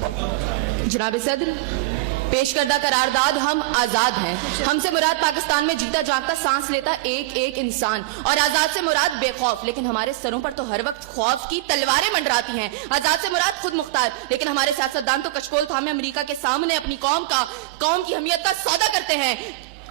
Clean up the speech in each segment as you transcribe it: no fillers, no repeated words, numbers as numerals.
जनाब सदर, पेश करदा करारदाद हम आजाद हैं। हमसे मुराद पाकिस्तान में जीता जागता सांस लेता एक एक इंसान, और आजाद से मुराद बेखौफ, लेकिन हमारे सरों पर तो हर वक्त खौफ की तलवारें मंडराती हैं। आजाद से मुराद खुद मुख्तार, लेकिन हमारे सियासतदान तो कशकोल थामे अमेरिका के सामने अपनी कौम की हमीयत का सौदा करते हैं।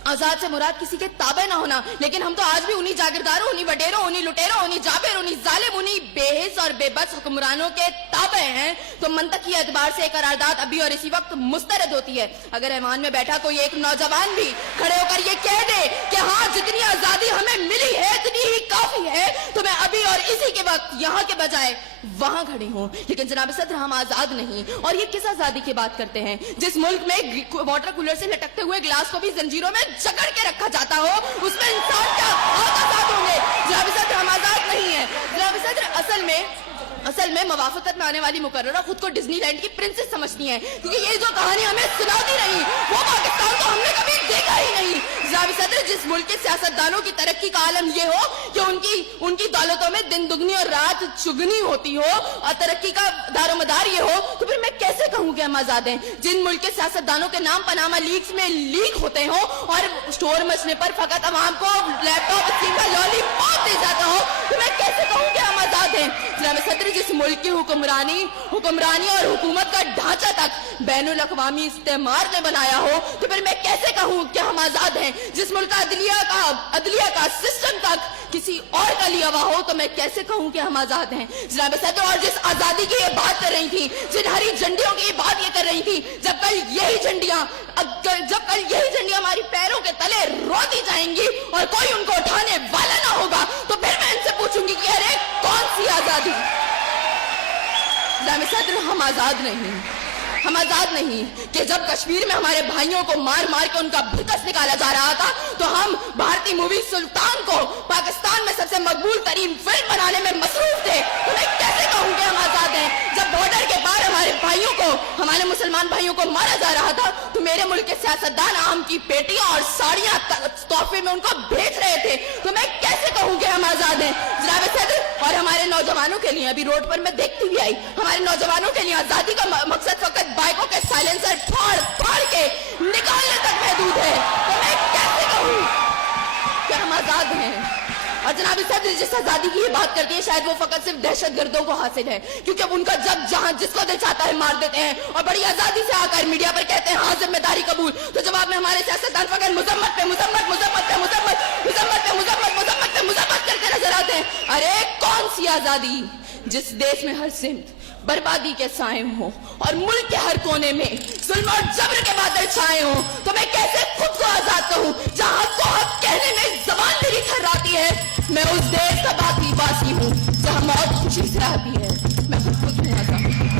आजाद से मुराद किसी के ताबे ना होना, लेकिन हम तो आज भी उन्हीं जागीरदारों, उन्हीं वडेरों, उन्हीं लुटेरों, उन्हीं जाबिर, उन्हीं जालिम, उन्हीं बेहिस और बेबस हुक्मरानों के ताबे हैं। तो मंतकी एतबार से करारदाद अभी और इसी वक्त मुस्तरद होती है। अगर ऐवान में बैठा कोई एक नौजवान भी खड़े होकर ये कह दे कि हाँ, जितनी आजादी हमें मिली है इतनी ही काफी है, तो मैं अभी और इसी के वक्त यहाँ के बजाय वहां खड़ी हूँ। लेकिन जनाब सदर, हम आजाद नहीं। और ये किस आजादी की बात करते हैं जिस मुल्क में वाटर कूलर से लटकते हुए ग्लास को भी जंजीरों में जकड़ के रखा जाता हो, उसमें इंसान क्या आजाद होंगे? जनाब सदर, हम आजाद नहीं है। जनाब सदर, असल में मवाफकत में आने वाली मुकर्ररा खुद को डिज्नीलैंड की प्रिंसेस समझती हैं, क्योंकि ये जो कहानी हमें सुनाती रही वो पाकिस्तान को हमने कभी देखा ही नहीं। जनाब सदर, जिस मुल्क के सियासतदानों की तरक्की का आलम ये हो कि उनकी दौलतों में दिन दुगनी और रात चुगनी होती हो, और तरक्की का दारोमदार ये हो, तो फिर मैं कैसे कहूँ कि हम आजाद हैं? जिन मुल्क के सियासतदानों के नाम पनामा लीक्स में लीक होते हो और स्टोर मचने पर फकत अवाम को लैपटॉप स्कीम का लॉलीपॉप दे जाता हो, तो मैं कैसे कहूँ कि हम आजाद हैं? जनाब सदर, जिस मुल्क की हुक्मरानी और हुकूमत का ढांचा तक बैनुल अक़वामी इस्तेमार ने बनाया हो, तो फिर मैं कैसे कहूँ कि हम आजाद हैं? जिस मुल्क का अदलिया का सिस्टम तक किसी और का लिया हुआ हो, तो मैं कैसे कहूँ कि हम आजाद हैं? जनाब सदर, और जिस आजादी की ये बात कर रही थी, जिन हरी झंडियों की ये बात ये कर रही थी, जब कल यही झंडियां हमारी पैरों के तले रोती जाएंगी और कोई उनको उठाने वाला ना होगा, तो फिर मैं इनसे पूछूंगी कि अरे कौन सी आजादी? जनाब सदर, हम आजाद नहीं कि जब कश्मीर में हमारे भाइयों को मार मार के उनका भुतस निकाला जा रहा था, तो हम भारतीय मूवी सुल्तान को पाकिस्तान में सबसे मकबूल तरीन फिल्म बनाने में मसरूफ थे। तो मैं कैसे कहूँ कि हम आजाद हैं? जब बॉर्डर के पार हमारे मुसलमान भाइयों को मारा जा रहा था, तो मेरे मुल्क के सियासतदान आम की पेटियां और साड़ियां तोहफे में उनको भेज रहे थे। तो मैं कैसे कहूँ कि हम आजाद हैं? जनाब सदर, और हमारे नौजवानों के लिए, अभी रोड पर मैं देखती भी आई, हमारे नौजवानों के लिए आजादी का मकसद फकत बाइकों के साइलेंसर फाड़ के निकालने तक महदूद है। तो मैं कैसे कहूँ कि हम आजाद हैं? और जनाब सदर, जिस आजादी की ये बात करती है, शायद वो फकत सिर्फ दहशतगर्दों को हासिल है, क्योंकि अब उनका जब जहां जिसको दिल चाहता है मार देते हैं और बड़ी आजादी से आकर मीडिया पर कहते हैं हाँ जिम्मेदारी कबूल। तो जवाब में हमारे सियासतदान फकत मुजम्मत करके नजर आते हैं। अरे कौन सी आजादी जिस देश में हर सिमत बर्बादी के साए हो और मुल्क के हर कोने में जुल्म और जबर के बादल छाए हो? तो मैं कैसे खुद को आजाद कहूँ जहाँ हक को हक कहने में जबान मेरी थर्राती है? मैं उस देश का बाकी वासी हूँ जहाँ मौत खुशी से आती है। मैं खुद हूँ आजाद।